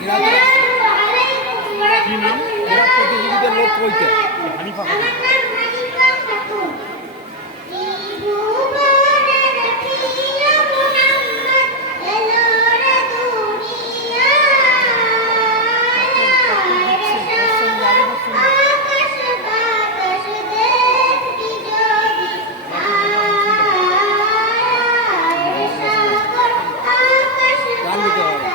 কি নাম? এরা প্রতিযোগিতার লোক কইতে হানিফা গান দিতে হবে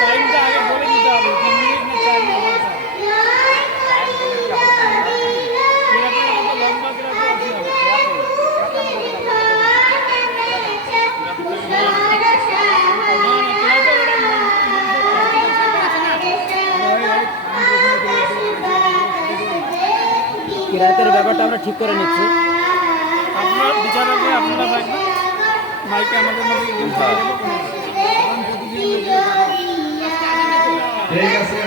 টাইমটা আগে বলে দিতে হবে 3 মিনিট না 4 মিনিট বলতে হবে। লম্বা করে বলতে হবে। কিরাতের ব্যাপারটা আমরা ঠিক করে নিচ্ছি আপনার বিচার আগে আপনারা থাকবেন মাইকে আমাদের মধ্যে একজন থাকে যাবো কোনো ঠিক আছে